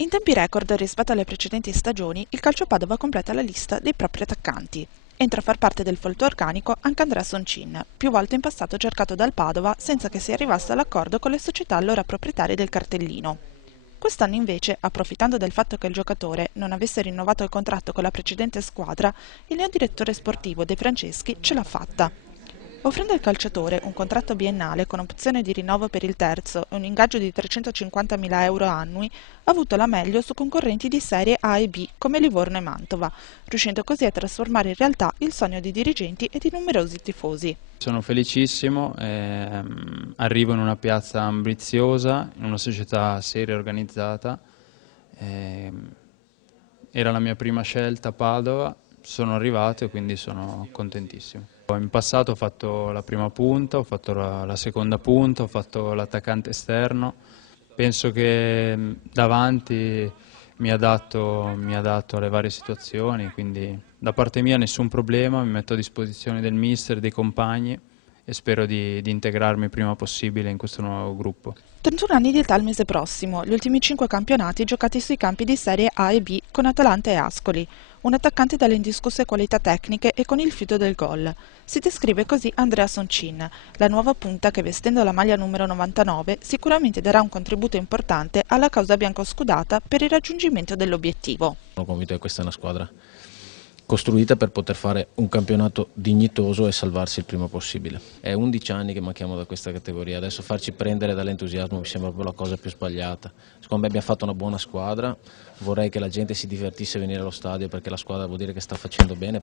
In tempi record rispetto alle precedenti stagioni, il Calcio Padova completa la lista dei propri attaccanti. Entra a far parte del folto organico anche Andrea Soncin, più volte in passato cercato dal Padova senza che si arrivasse all'accordo con le società allora proprietarie del cartellino. Quest'anno invece, approfittando del fatto che il giocatore non avesse rinnovato il contratto con la precedente squadra, il neodirettore sportivo De Franceschi ce l'ha fatta. Offrendo al calciatore un contratto biennale con opzione di rinnovo per il terzo e un ingaggio di 350.000 euro annui, ha avuto la meglio su concorrenti di Serie A e B come Livorno e Mantova, riuscendo così a trasformare in realtà il sogno di dirigenti e di numerosi tifosi. Sono felicissimo, arrivo in una piazza ambiziosa, in una società seria e organizzata. Era la mia prima scelta a Padova, sono arrivato e quindi sono contentissimo. In passato ho fatto la prima punta, ho fatto la seconda punta, ho fatto l'attaccante esterno. Penso che davanti mi adatto alle varie situazioni, quindi da parte mia nessun problema, mi metto a disposizione del mister, dei compagni e spero di integrarmi il prima possibile in questo nuovo gruppo. 31 anni di età il mese prossimo, gli ultimi 5 campionati giocati sui campi di Serie A e B con Atalanta e Ascoli. Un attaccante dalle indiscusse qualità tecniche e con il fiuto del gol. Si descrive così Andrea Soncin, la nuova punta che vestendo la maglia numero 99 sicuramente darà un contributo importante alla causa biancoscudata per il raggiungimento dell'obiettivo. Sono convinto che questa è una squadra costruita per poter fare un campionato dignitoso e salvarsi il prima possibile. È 11 anni che manchiamo da questa categoria, adesso farci prendere dall'entusiasmo mi sembra proprio la cosa più sbagliata. Secondo me abbiamo fatto una buona squadra, vorrei che la gente si divertisse a venire allo stadio perché la squadra vuol dire che sta facendo bene.